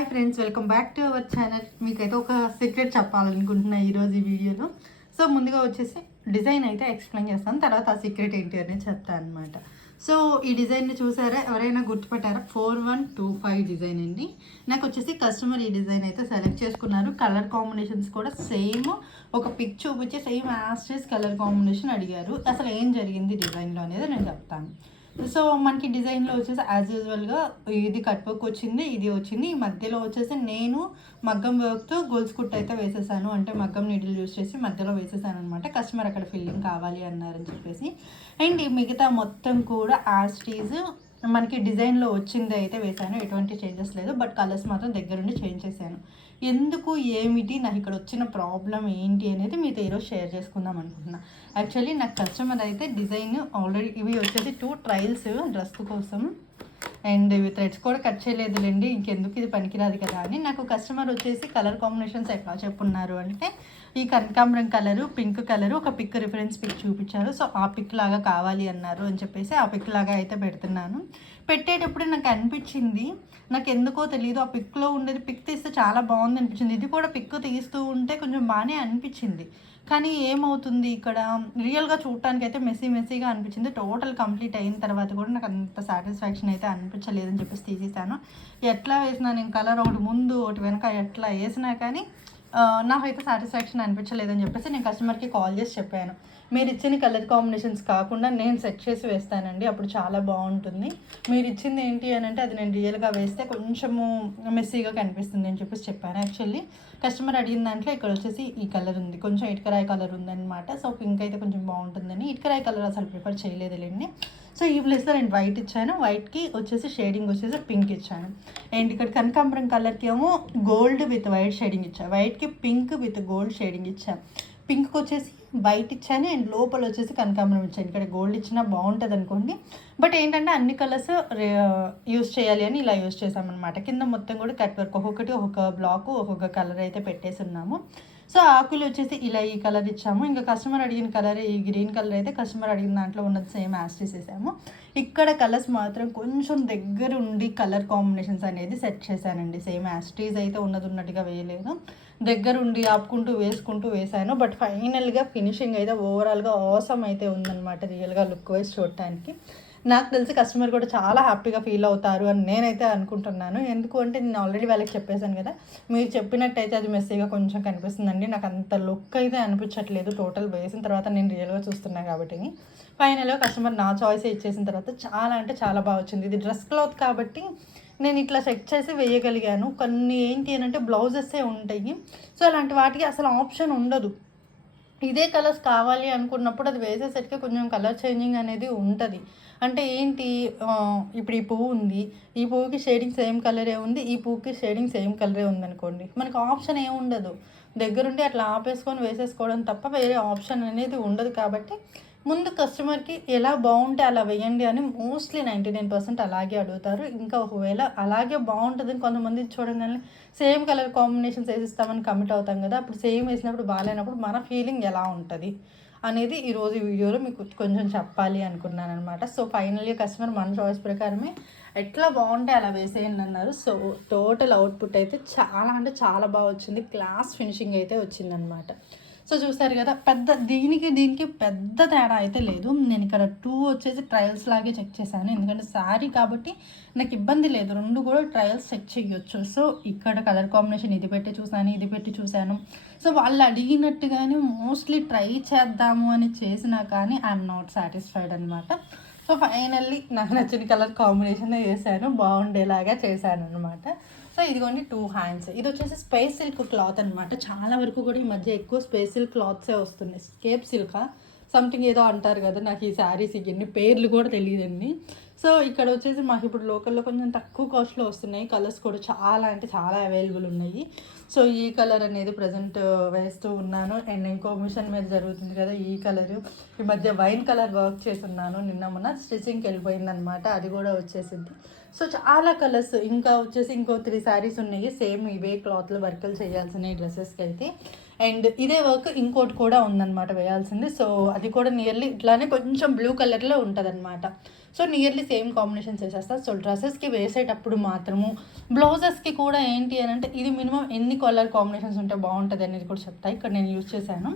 Hi friends welcome back to our channel. మీకైతే ఒక secret చెప్పాలనుకుంటున్నా ఈరోజు ఈ వీడియోలో. సో ముందుగా వచ్చేసి డిజైన్ అయితే ఎక్స్ప్లెయిన్ చేస్తాను. తర్వాత ఆ సీక్రెట్ ఏంటి అనేది చెప్తాను అనమాట సో ఈ డిజైన్ని చూసారా? ఎవరైనా గుర్తుపెట్టారా? Four one two five design అండి. నాకు వచ్చేసి కస్టమర్ ఈ డిజైన్ అయితే సెలెక్ట్ చేసుకున్నారు. కలర్ కాంబినేషన్స్ కూడా సేమ్ ఒక పిక్ చూపించి same as it is colour combination అడిగారు. అసలు ఏం జరిగింది డిజైన్లో అనేది నేను చెప్తాను. సో మనకి డిజైన్లో వచ్చేసి యాజ్ యూజువల్గా ఇది కట్ వర్క్ వచ్చింది ఇది వచ్చింది. ఈ మధ్యలో వచ్చేసి నేను మగ్గం వర్క్తో గోల్స్ కుట్ అయితే వేసేసాను. అంటే మగ్గం నీడిల్ యూస్ చేసి మధ్యలో వేసేసాను అనమాట కస్టమర్ అక్కడ ఫిల్లింగ్ కావాలి అన్నారని చెప్పేసి. అండ్ ఈ మిగతా మొత్తం కూడా యాస్టీజ్ మనకి డిజైన్లో వచ్చింది అయితే వేశాను ఎటువంటి చేంజెస్ లేదు. బట్ కలర్స్ మాత్రం దగ్గరుండి చేంజ్ చేశాను. ఎందుకు ఏమిటి నాకు ఇక్కడ వచ్చిన ప్రాబ్లం ఏంటి అనేది మీతో ఈరోజు షేర్ చేసుకుందాం అనుకుంటున్నా. యాక్చువల్లీ నాకు కస్టమర్ అయితే డిజైన్ ఆల్రెడీ ఇవి వచ్చేసి టూ ట్రయల్స్ డ్రెస్ కోసం. అండ్ ఇవి థ్రెడ్స్ కూడా కట్ చేయలేదులేండి ఇంకెందుకు ఇది పనికిరాదు కదా అని. నాకు కస్టమర్ వచ్చేసి కలర్ కాంబినేషన్స్ ఎట్లా చెప్పున్నారు అంటే ఈ కనకాంబరం కలరు పింక్ కలరు ఒక పిక్ రిఫరెన్స్ పిక్ చూపించారు. సో ఆ పిక్ లాగా కావాలి అన్నారు అని చెప్పేసి ఆ పిక్ లాగా అయితే పెడుతున్నాను. పెట్టేటప్పుడు నాకు అనిపించింది నాకు ఎందుకో తెలియదు ఆ పిక్లో ఉండేది పిక్ తీస్తే చాలా బాగుంది అనిపించింది. ఇది కూడా పిక్ తీస్తూ ఉంటే కొంచెం బాగానే అనిపించింది. కానీ ఏమవుతుంది ఇక్కడ? రియల్గా చూడటానికి అయితే మెస్సీ మెస్సీగా అనిపించింది. టోటల్ కంప్లీట్ అయిన తర్వాత కూడా నాకు అంత సాటిస్ఫాక్షన్ అయితే కనిపించలేదని చెప్పేసి తీసేసాను ఎట్లా వేసినా నేను కలర్ ఒకటి ముందు ఒకటి వెనక ఎట్లా వేసినా కానీ నాకైతే సాటిస్ఫాక్షన్ అనిపించలేదని చెప్పేసి నేను కస్టమర్కి కాల్ చేసి చెప్పాను. మీరు ఇచ్చిన కలర్ కాంబినేషన్స్ కాకుండా నేను సెట్ చేసి వేస్తానండి అప్పుడు చాలా బాగుంటుంది. మీరు ఇచ్చింది ఏంటి అని అంటే అది నేను రియల్గా వేస్తే కొంచెము మెస్సీగా కనిపిస్తుంది అని చెప్పేసి చెప్పాను. యాక్చువల్లీ కస్టమర్ అడిగిన దాంట్లో ఇక్కడ వచ్చేసి ఈ కలర్ ఉంది. కొంచెం ఇటుకరాయి కలర్ ఉందన్నమాట. సో పింక్ అయితే కొంచెం బాగుంటుందని ఇటుకరాయి కలర్ అసలు ప్రిఫర్ చేయలేదులేండి సో ఈ ప్లేస్లో నేను వైట్ ఇచ్చాను. వైట్కి వచ్చేసి షేడింగ్ వచ్చేసి పింక్ ఇచ్చాను. అండ్ ఇక్కడ కనకాంబరం కలర్కి ఏమో గోల్డ్ విత్ వైట్ షేడింగ్ ఇచ్చాను వైట్కి పింక్ విత్ గోల్డ్ షేడింగ్ ఇచ్చాను పింక్కి వచ్చేసి వైట్ ఇచ్చాను అండ్ లోపల వచ్చేసి కనకాంబరం ఇచ్చాను. ఇక్కడ గోల్డ్ ఇచ్చినా బాగుంటుంది అనుకోండి. బట్ ఏంటంటే అన్ని కలర్స్ యూస్ చేయాలి అని ఇలా యూస్ చేసామన్నమాట కింద మొత్తం కూడా కట్ వర్క్ ఒక్కొక్కటి ఒక్కొక్క బ్లాక్ ఒక్కొక్క కలర్ అయితే పెట్టేసి ఉన్నాము. సో ఆకులు వచ్చేసి ఇలా ఈ కలర్ ఇచ్చాము. ఇంకా కస్టమర్ అడిగిన కలర్ ఈ గ్రీన్ కలర్ అయితే కస్టమర్ అడిగిన దాంట్లో ఉన్నది సేమ్ యాస్ చేసేసాము ఇక్కడ కలర్స్ మాత్రం కొంచెం దగ్గర ఉండి కలర్ కాంబినేషన్స్ అనేది సెట్ చేశానండి. సేమ్ యాస్టీస్ అయితే ఉన్నది ఉన్నట్టుగా వేయలేదు. దగ్గరుండి ఆపుకుంటూ వేసుకుంటూ వేసాను బట్ ఫైనల్గా ఫినిషింగ్ అయితే ఓవరాల్గా అవసరం అయితే ఉందన్నమాట రియల్గా లుక్ వైజ్ చూడటానికి. నాకు తెలిసి కస్టమర్ కూడా చాలా హ్యాపీగా ఫీల్ అవుతారు అని నేనైతే అనుకుంటున్నాను. ఎందుకు అంటే నేను ఆల్రెడీ వాళ్ళకి చెప్పేశాను కదా మీరు చెప్పినట్టయితే అది మెస్సీగా కొంచెం కనిపిస్తుందండి. నాకు అంత లుక్ అయితే అనిపించట్లేదు టోటల్ వేసిన తర్వాత నేను రియల్గా చూస్తున్నాను కాబట్టి. ఫైనల్గా కస్టమర్ నా చాయిస్ ఇచ్చేసిన తర్వాత చాలా అంటే చాలా బాగా వచ్చింది. ఇది డ్రెస్ క్లాత్ కాబట్టి నేను ఇట్లా సెట్ చేసి వేయగలిగాను. కొన్ని ఏంటి అని అంటే బ్లౌజెసే ఉంటాయి. సో అలాంటి వాటికి అసలు ఆప్షన్ ఉండదు. ఇదే కలర్స్ కావాలి అనుకున్నప్పుడు అది వేసేసరికి కొంచెం కలర్ చేంజింగ్ అనేది ఉంటుంది. అంటే ఏంటి? ఇప్పుడు ఈ పువ్వు ఉంది. ఈ పువ్వుకి షేడింగ్ సేమ్ కలరే ఉంది. ఈ పువ్వుకి షేడింగ్ సేమ్ కలరే ఉంది అనుకోండి మనకు ఆప్షన్ ఏమి ఉండదు. దగ్గరుండి అట్లా ఆపేసుకొని వేసేసుకోవడం తప్ప వేరే ఆప్షన్ అనేది ఉండదు కాబట్టి ముందు కస్టమర్కి ఎలా బాగుంటే అలా వేయండి అని మోస్ట్లీ నైంటీ నైన్ పర్సెంట్ అలాగే అడుగుతారు. ఇంకా ఒకవేళ అలాగే బాగుంటుంది కొంతమంది చూడగానే సేమ్ కలర్ కాంబినేషన్స్ వేసిస్తామని కమిట్ అవుతాం కదా అప్పుడు సేమ్ వేసినప్పుడు బాగాలేనప్పుడు మన ఫీలింగ్ ఎలా ఉంటుంది అనేది ఈరోజు వీడియోలో మీకు కొంచెం చెప్పాలి అనుకున్నాను అనమాట సో ఫైనల్గా కస్టమర్ మన చాయిస్ ప్రకారమే ఎట్లా బాగుంటే అలా వేసేయండి అన్నారు. సో టోటల్ అవుట్పుట్ అయితే చాలా అంటే చాలా బాగా వచ్చింది. క్లాస్ ఫినిషింగ్ అయితే వచ్చిందనమాట సో చూసారు కదా పెద్ద దీనికి దీనికి పెద్ద తేడా అయితే లేదు. నేను ఇక్కడ టూ వచ్చేసి ట్రయల్స్ లాగే చెక్ చేశాను. ఎందుకంటే శారీ కాబట్టి నాకు ఇబ్బంది లేదు. రెండు కూడా ట్రయల్స్ చెక్ చేయొచ్చు. సో ఇక్కడ కలర్ కాంబినేషన్ ఇది పెట్టి చూసాను ఇది పెట్టి చూశాను. సో వాళ్ళు అడిగినట్టుగానే మోస్ట్లీ ట్రై చేద్దాము అని చేసినా కానీ ఐఎమ్ నాట్ సాటిస్ఫైడ్ అనమాట సో ఫైనల్లీ నాకు నచ్చిన కలర్ కాంబినేషన్ వేసాను బాగుండేలాగా చేశాను అనమాట సో ఇదిగోండి టూ హ్యాండ్స్ ఇది వచ్చేసి స్పేస్ సిల్క్ క్లాత్ అనమాట చాలా వరకు కూడా ఈ మధ్య ఎక్కువ స్పేస్ సిల్క్ క్లాత్సే వస్తున్నాయి స్కేప్ సిల్కా సంథింగ్ ఏదో అంటారు కదా నాకు ఈ శారీస్ ఇవన్నీ పేర్లు కూడా తెలియదండి సో ఇక్కడ వచ్చేసి మాకు ఇప్పుడు లోకల్లో కొంచెం తక్కువ కాస్ట్లో వస్తున్నాయి. కలర్స్ కూడా చాలా అంటే చాలా అవైలబుల్ ఉన్నాయి. సో ఈ కలర్ అనేది ప్రజెంట్ uh, వేస్తూ ఉన్నాను. అండ్ ఇంకో మిషన్ మీద జరుగుతుంది కదా ఈ కలర్ ఈ మధ్య వైన్ కలర్ వర్క్ చేస్తున్నాను. నిన్న మొన్న స్టిచ్చింగ్కి వెళ్ళిపోయింది అనమాట అది కూడా వచ్చేసింది. సో చాలా కలర్స్ ఇంకా వచ్చేసి ఇంకో త్రీ శారీస్ ఉన్నాయి. సేమ్ ఇవే క్లాత్లు వర్కులు చేయాల్సిన డ్రెస్సెస్కి అయితే. అండ్ ఇదే వర్క్ ఇంకోటి కూడా ఉందన్నమాట వేయాల్సింది. సో అది కూడా నియర్లీ ఇట్లానే కొంచెం బ్లూ కలర్లో ఉంటుంది సో నియర్లీ సేమ్ కాంబినేషన్స్ వేసేస్తా సో డ్రెస్సెస్కి వేసేటప్పుడు మాత్రము బ్లౌజెస్కి కూడా ఏంటి అని అంటే ఇది మినిమం ఎన్ని కలర్ కాంబినేషన్స్ ఉంటే బాగుంటుంది అనేది కూడా చెప్తాయి ఇక్కడ నేను యూజ్ చేశాను.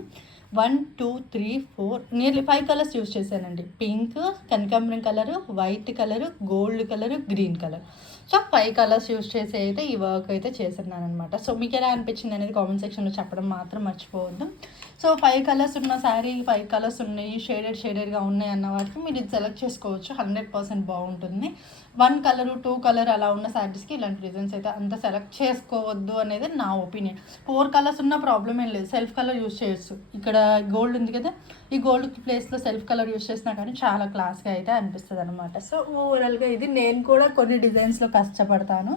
One two three four nearly five colours use చేశానండి. పింక్ కనకాంబరం colour white colour gold colour green colour so five colours use చేసి అయితే ఈ వర్క్ అయితే చేస్తున్నాను అనమాట సో మీకు ఎలా అనిపించింది అనేది కామెంట్ సెక్షన్లో చెప్పడం మాత్రం మర్చిపోవద్దు. సో ఫైవ్ కలర్స్ ఉన్న శారీ ఫైవ్ కలర్స్ ఉన్నాయి షేడెడ్ షేడెడ్గా ఉన్నాయి అన్న వాటికి మీరు ఇది సెలెక్ట్ చేసుకోవచ్చు. హండ్రెడ్ పర్సెంట్ బాగుంటుంది. వన్ కలర్ టూ కలర్ అలా ఉన్న శారీస్కి ఇలాంటి డిజైన్స్ అయితే అంత సెలెక్ట్ చేసుకోవద్దు అనేది నా ఒపీనియన్ ఫోర్ కలర్స్ ఉన్న ప్రాబ్లం ఏం లేదు. సెల్ఫ్ కలర్ యూస్ చేయొచ్చు. ఇక్కడ గోల్డ్ ఉంది కదా ఈ గోల్డ్ ప్లేస్లో సెల్ఫ్ కలర్ యూస్ చేసినా కానీ చాలా క్లాస్గా అయితే అనిపిస్తుంది అనమాట సో ఓవరాల్గా ఇది నేను కూడా కొన్ని డిజైన్స్లో కష్టపడతాను.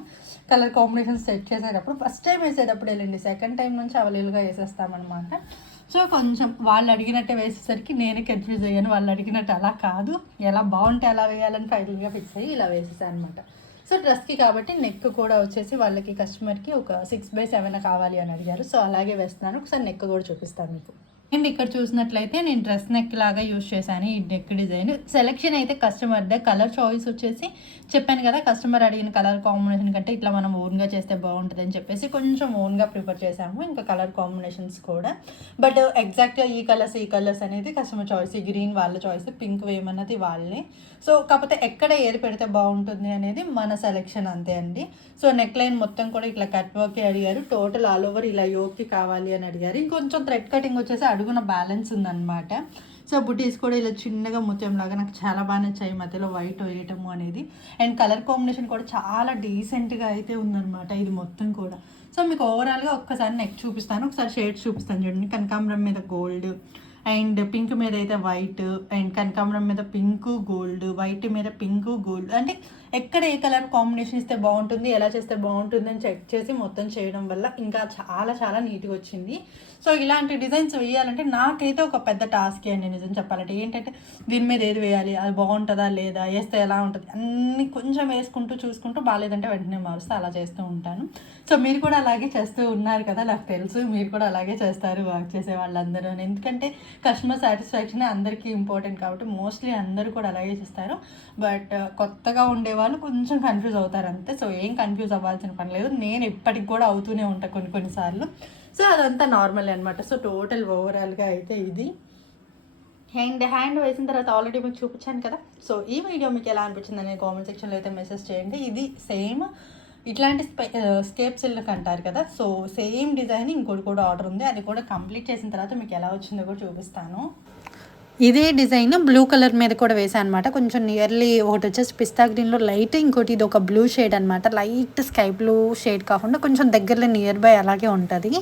కలర్ కాంబినేషన్ సెట్ చేసేటప్పుడు ఫస్ట్ టైం వేసేటప్పుడు వెళ్ళండి. సెకండ్ టైం నుంచి అవైలబుల్గా వేసేస్తామన్నమాట. సో కొంచెం వాళ్ళు అడిగినట్టే వేసేసరికి నేనే కన్ఫ్యూజ్ అయ్యాను. వాళ్ళు అడిగినట్టు అలా కాదు. ఎలా బాగుంటే అలా వేయాలని ఫైనల్గా ఫిక్స్ అయ్యి ఇలా వేసేసాను అనమాట సో డ్రెస్కి కాబట్టి నెక్ కూడా వచ్చేసి వాళ్ళకి కస్టమర్కి ఒక సిక్స్ బై సెవెన్ కావాలి అని అడిగారు. సో అలాగే వేస్తున్నాను. ఒకసారి నెక్ కూడా చూపిస్తాను మీకు. అండ్ ఇక్కడ చూసినట్లయితే నేను డ్రెస్ నెక్ లాగా యూజ్ చేశాను ఈ నెక్ డిజైన్. సెలెక్షన్ అయితే కస్టమర్దే కలర్ చాయిస్ వచ్చేసి చెప్పాను కదా కస్టమర్ అడిగిన కలర్ కాంబినేషన్ కంటే ఇట్లా మనం ఓన్గా చేస్తే బాగుంటుంది అని చెప్పేసి కొంచెం ఓన్గా ప్రిఫర్ చేసాము ఇంకా కలర్ కాంబినేషన్స్ కూడా. బట్ ఎగ్జాక్ట్గా ఈ కలర్స్ ఈ కలర్స్ అనేది కస్టమర్ చాయిస్ ఈ గ్రీన్ వాళ్ళ చాయిస్ పింక్ వేయమన్నది వాళ్ళే. సో కాకపోతే ఎక్కడ ఏది పెడితే బాగుంటుంది అనేది మన సెలెక్షన్ అంతే అండి. సో నెక్ లైన్ మొత్తం కూడా ఇట్లా కట్ వర్క్ అడిగారు. టోటల్ ఆల్ ఓవర్ ఇలా యోక్కి కావాలి అని అడిగారు. ఇంకొంచెం థ్రెడ్ కటింగ్ వచ్చేసి అడుగున బ్యాలెన్స్ ఉందన్నమాట. సో బుటీస్ కూడా ఇలా చిన్నగా ముత్యంలాగా నాకు చాలా బాగా నచ్చాయి. మధ్యలో వైట్ వేయటము అనేది. అండ్ కలర్ కాంబినేషన్ కూడా చాలా డీసెంట్గా అయితే ఉందన్నమాట ఇది మొత్తం కూడా. సో మీకు ఓవరాల్గా ఒక్కసారి నెక్ చూపిస్తాను. ఒకసారి షేడ్స్ చూపిస్తాను చూడండి. కనకాంబరం మీద గోల్డ్. అండ్ పింక్ మీద అయితే వైట్ అండ్ కనకాంబరం మీద పింక్ గోల్డ్ వైట్ మీద పింక్ గోల్డ్. అంటే ఎక్కడ ఏ కలర్ కాంబినేషన్ ఇస్తే బాగుంటుంది ఎలా చేస్తే బాగుంటుంది అని చెక్ చేసి మొత్తం చేయడం వల్ల ఇంకా చాలా చాలా నీట్గా వచ్చింది. సో ఇలాంటి డిజైన్స్ వేయాలంటే నాకైతే ఒక పెద్ద టాస్క్ అండి నిజం చెప్పాలంటే. ఏంటంటే దీని మీద ఏది వేయాలి? అది బాగుంటుందా లేదా? వేస్తే ఎలా ఉంటుంది? అన్ని కొంచెం వేసుకుంటూ చూసుకుంటూ బాగాలేదంటే వెంటనే మారుస్తూ అలా చేస్తూ ఉంటాను. సో మీరు కూడా అలాగే చేస్తూ ఉన్నారు కదా నాకు తెలుసు. మీరు కూడా అలాగే చేస్తారు వర్క్ చేసే వాళ్ళందరూ ఎందుకంటే కస్టమర్ సాటిస్ఫాక్షన్ అందరికీ ఇంపార్టెంట్ కాబట్టి మోస్ట్లీ అందరూ కూడా అలాగే చేస్తారు. బట్ uh, కొత్తగా ఉండే వాళ్ళు కొంచెం కన్ఫ్యూజ్ అవుతారు అంతే. సో ఏం కన్ఫ్యూజ్ అవ్వాల్సిన పని లేదు. నేను ఇప్పటికి కూడా అవుతూనే ఉంటాను కొన్ని కొన్నిసార్లు సో అదంతా నార్మల్ అనమాట సో టోటల్ ఓవరాల్గా అయితే ఇది. హ్యాండ్ హ్యాండ్ వేసిన తర్వాత ఆల్రెడీ మీకు చూపించాను కదా. సో ఈ వీడియో మీకు ఎలా అనిపించింది అనేది కామెంట్ సెక్షన్లో అయితే మెసేజ్ చేయండి. ఇది సేమ్ ఇట్లాంటి స్కేప్ సిల్క్ అంటారు కదా. సో సేమ్ డిజైన్ ఇంకోటి కూడా ఆర్డర్ ఉంది. అది కూడా కంప్లీట్ చేసిన తర్వాత మీకు ఎలా వచ్చిందో కూడా చూపిస్తాను. ఇదే డిజైన్ బ్లూ కలర్ మీద కూడా వేసాను అనమాట కొంచెం నియర్లీ ఒకటి వచ్చేసి పిస్తా గ్రీన్లో లైట్ ఇంకోటి ఇది ఒక బ్లూ షేడ్ అనమాట లైట్ స్కై బ్లూ షేడ్ కాకుండా కొంచెం దగ్గరలో నియర్ బై అలాగే ఉంటుంది.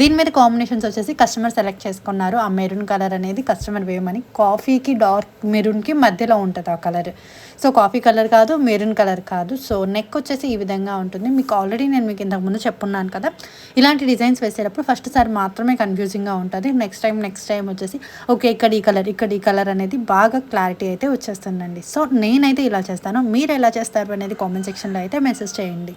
దీని మీద కాంబినేషన్స్ వచ్చేసి కస్టమర్ సెలెక్ట్ చేసుకున్నారు. ఆ మెరూన్ కలర్ అనేది కస్టమర్ వేయమని. కాఫీకి డార్క్ మెరూన్కి మధ్యలో ఉంటుంది ఆ కలర్ సో కాఫీ కలర్ కాదు మెరూన్ కలర్ కాదు. సో నెక్ వచ్చేసి ఈ విధంగా ఉంటుంది. మీకు ఆల్రెడీ నేను మీకు ఇంతకుముందు చెప్పున్నాను కదా. ఇలాంటి డిజైన్స్ వేసేటప్పుడు ఫస్ట్ సారి మాత్రమే కన్ఫ్యూజింగ్గా ఉంటుంది. నెక్స్ట్ టైం నెక్స్ట్ టైం వచ్చేసి ఓకే ఇక్కడ ఈ కలర్ ఇక్కడ ఈ కలర్ అనేది బాగా క్లారిటీ అయితే వచ్చేస్తుందండి. సో నేనైతే ఇలా చేస్తాను. మీరు ఎలా చేస్తారు అనేది కామెంట్ సెక్షన్లో అయితే మెసేజ్ చేయండి.